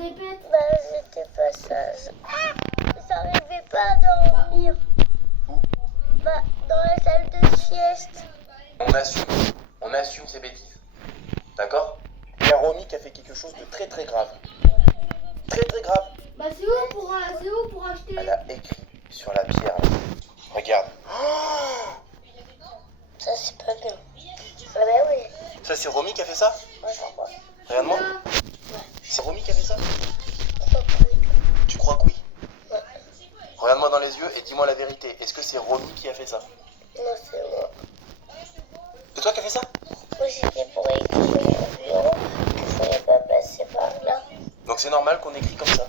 des pètes. Bah, c'était pas ça. J'arrivais pas à dormir. Où? Bah, dans la salle de sieste. On assume ces bêtises. D'accord? Il y a Romy qui a fait quelque chose de très très grave. Très très grave. Bah c'est où pour acheter? Elle a écrit sur la pierre là. Regarde. Ça, c'est pas bien. Ah bah oui. Ça c'est Romy qui a fait ça? Moi, je crois. Regarde-moi. Là. C'est Romy qui a fait ça? Je crois que oui. Tu crois que oui? Ouais. Regarde-moi dans les yeux et dis-moi la vérité. Est-ce que c'est Romy qui a fait ça? Non, c'est moi. C'est toi qui as fait ça? Moi, j'étais pour écrire sur le bureau qu'il fallait pas passer par là. Donc c'est normal qu'on écrit comme ça.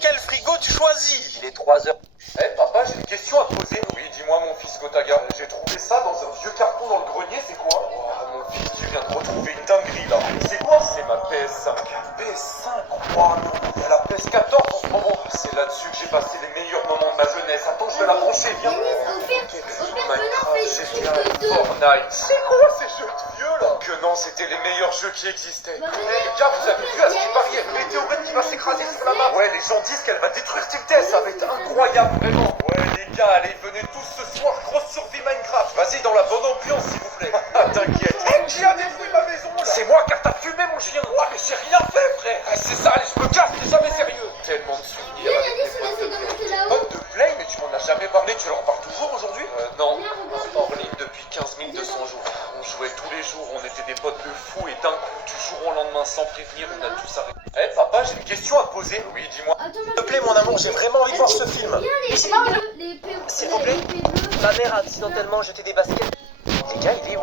Quel frigo tu choisis? Il est 3h. Eh papa, j'ai une question à te poser. Oui, dis-moi mon fils Gotaga. J'ai trouvé ça dans un vieux carton dans le grenier, c'est quoi? Oh, mon fils, tu viens de retrouver une dinguerie là. C'est quoi? C'est ma PS5. PS5? Oh non, il y a la PS14 en ce moment. C'est là-dessus que j'ai passé les meilleurs moments de ma jeunesse. Attends, je vais la brancher, viens. Yanis, au pire, venons, fais GTA, juste deux. Fortnite. C'est quoi ces jeux de vieux là? Que non, c'était les meilleurs jeux qui existaient. Bah, Eh les gars, vous avez vu à ce qui paraît, une météorite qui va s'écraser sur la map. Ouais, les gens disent qu'elle va détruire Tilted, ça va être incroyable, vraiment. Ouais, les gars, allez, venez tous ce soir, grosse survie Minecraft. Vas-y, dans la bonne ambiance, s'il vous plaît. T'inquiète. Eh, qui a détruit ma maison là? C'est moi car t'as fumé mon chien. Ouais, mais j'ai rien fait, frère. Ah, c'est ça, allez, je me casse, t'es jamais sérieux. Tellement de souvenirs Viens, avec Yanis, mes on potes essaie de de play. monter là-haut. Potes de play, mais tu m'en as jamais parlé, tu leur parles toujours aujourd'hui? Non, Viens, regarde. hors ligne depuis 15 200 jours. On jouait tous les jours, on était des potes de fous et d'un coup, du jour au lendemain, sans prévenir, on a tous arrêté. Eh papa, j'ai une question à te poser. Oui, dis-moi. Attends, S'il te plaît mon amour, j'ai vraiment envie de voir ce film. Viens, les P2, les P... S'il vous plaît. les P2. Ma mère a accidentellement jeté des baskets. Les gars, il est où?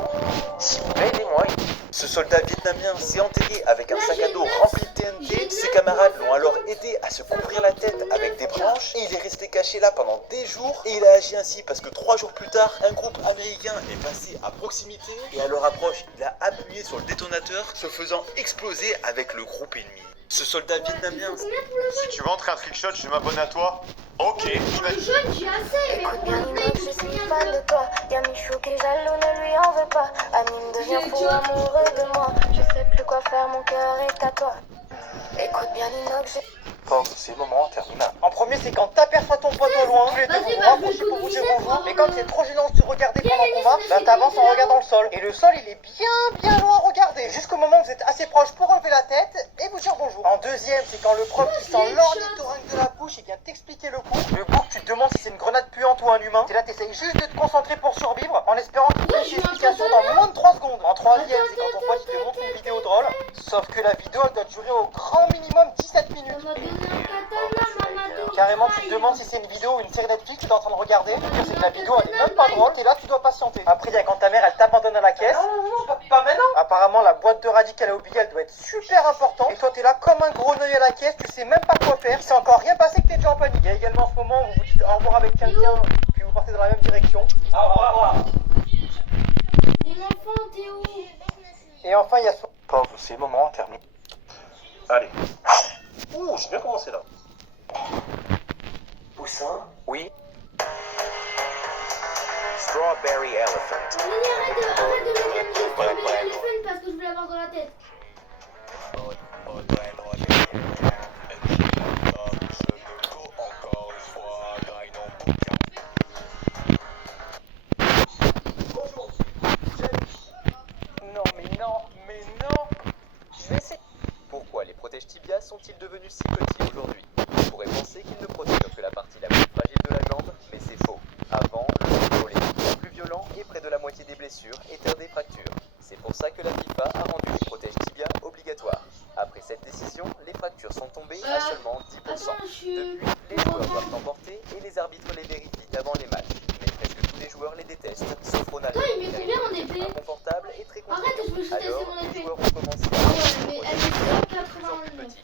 S'il vous plaît, aidez-moi. Ce soldat vietnamien s'est enterré avec un sac à dos rempli de TNT. Ses camarades l'ont alors aidé à se couvrir la tête avec des branches. Et il est resté caché là pendant des jours. Et il a agi ainsi parce que 3 jours plus tard, un groupe américain est passé à proximité. Et à leur approche, il a appuyé sur le détonateur, se faisant exploser avec le groupe ennemi. Ce soldat vietnamien... Combien pour le Si tu veux entrer un trickshot, je m'abonne à toi. Ok, Le jeune, j'ai assez, mais Écoute pour bien, le Nino, play, je tu sais suis bien fan de que... toi. Y'a Michou qui est jaloux, ne lui en veux pas. Amine devient fou amoureux de moi. Je sais plus quoi faire, mon cœur est à toi. Écoute bien, Nino, que j'ai... C'est le moment terminal. En premier, c'est quand t'aperçois ton pote au loin, tous les deux Vas-y, vous bah, rapprochez je vais pour vous dire communiquer bonjour, pour mais quand avoir c'est le- trop gênant de se regarder Viens, pendant Yanis, le combat, on bah essaie t'avances de en faire regardant le sol. Et le sol, il est bien loin à regarder, jusqu'au moment où vous êtes assez proche pour relever la tête et vous dire bonjour. En deuxième, c'est quand le prof qui sent l'ornithorynque de la bouche, il vient t'expliquer le coup. Le coup que tu te demandes si c'est une grenade puante ou un humain. T'es là, t'essayes juste de te concentrer pour survivre, en espérant qu'il te Ouais, donne je une suis un explication peu dans moins de 3 secondes. En troisième, Attends, c'est quand ton pote il te montre une vidéo drôle, sauf que la vidéo, elle doit durer au grand minimum 17 minutes. Ça m'a donné un katana, maman. Carrément, tu te demandes si c'est une vidéo ou une série Netflix que t'es en train de regarder. Le pire, c'est que la vidéo, elle est même pas drôle. T'es là, tu dois patienter. Après, il y a quand ta mère, elle t'abandonne à la caisse. Non, pas maintenant. Apparemment, la boîte de radis qu'elle a oubliée, elle doit être super importante. Et toi, t'es là comme un gros œil à la caisse, tu sais même pas quoi faire. Il s'est encore rien passé que t'es déjà en panique. Il y a également ce moment où vous dites au revoir avec quelqu'un, puis vous partez dans la même direction. Au revoir. Mon enfant, t'es où? Et enfin, il y a ce... C'est le moment terminé. Allez. Ouh, j'ai bien commencé là. Poussin. Oui. Strawberry Elephant. Venez, arrête de m'organiser Strawberry Elephant parce que je voulais l'avoir dans la tête. Non, mais non. Mais c'est... Pourquoi les protèges tibias sont-ils devenus si petits aujourd'hui? On pourrait penser qu'ils ne protègent que la partie la plus fragile de la jambe, mais c'est faux. Avant, le football était bien plus violent et près de la moitié des blessures étaient des fractures. C'est pour ça que la FIFA a rendu les protèges tibias obligatoires. Après cette décision, les fractures sont tombées à seulement 10%. Attends, je suis... Depuis, les joueurs doivent l'emporter et les arbitres les vérifient avant les matchs. Mais presque tous les joueurs les détestent, sauf Ronaldo. Toi, il met combien mon épée? Inconfortable et très Arrête, je veux juste tester Alors, mon les épée. joueurs ont commencé Ah à ouais, mais elle est plus 189. petits.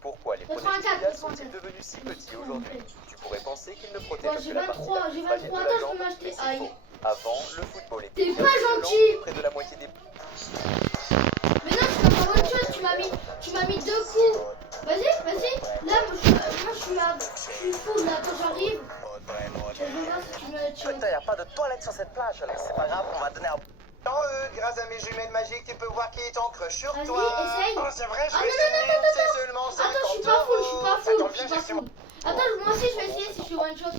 Pourquoi les 84, protèges tibias 84. sont-ils devenus si petits aujourd'hui? Tu pourrais penser qu'ils ne Bon, protègent j'ai que la partie 23, la plus j'ai fragile 23, de la attends, je jambe, peux m'acheter. mais c'est Aïe. faux. Avant, le football était T'es bien pas plus violent gentil. et près de la moitié des... Mais non, tu m'as pas autre chose, tu m'as mis 2 coups. Vas-y. Là, moi, je suis fou, là, quand j'arrive. Je vais voir si tu me tues. Putain, y a pas de toilette sur cette plage là. C'est pas grave, on va donner un... grâce à mes jumelles magiques, tu peux voir qui est en crush sur Vas-y, toi. essaye. Oh, c'est vrai, je Ah, vais non, signer, c'est seulement 50 Attends, je suis pas suis pas fou. Attends, moi aussi je vais essayer si je suis one shot.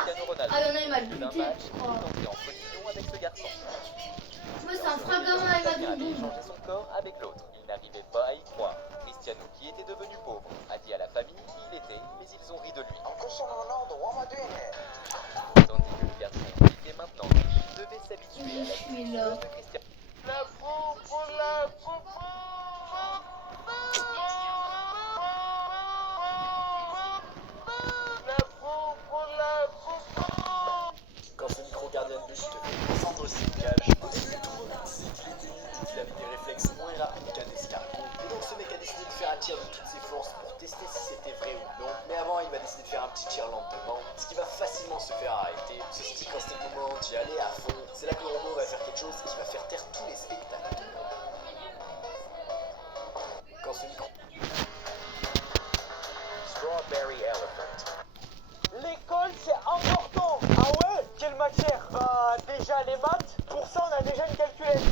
Cristiano Ronaldo. Ah, il y en a, il m'a D'un buté. match, Oh. il est entré en collision avec ce garçon. Moi, c'est un fragment, il m'a Il avait buté. échangé son corps avec l'autre. Il n'arrivait pas à y croire. Cristiano, qui était devenu pauvre, a dit à la famille qui il était, mais ils ont ri de lui. Tandis que le garçon qui était maintenant lui devait s'habituer à Je la suis vie là. de Cristiano. Quand ce micro-gardien de but te fait descendre ses gages, au-dessus de tout romantique, il était nul, il avait des réflexes moins rapides qu'un escargot. Et donc ce mec a décidé de faire un tir de toutes ses forces pour tester si c'était vrai ou non. Mais avant, il va décider de faire un petit tir lentement, ce qui va facilement se faire arrêter. Ceci dit, quand c'est le moment d'y aller à fond, c'est là que le robot va faire quelque chose qui va faire taire tous les spectateurs. Quand ce micro... Strawberry Elephant. L'école, c'est important. Ah ouais? Quelle matière? Bah, déjà les maths. Pour ça, on a déjà une calculette.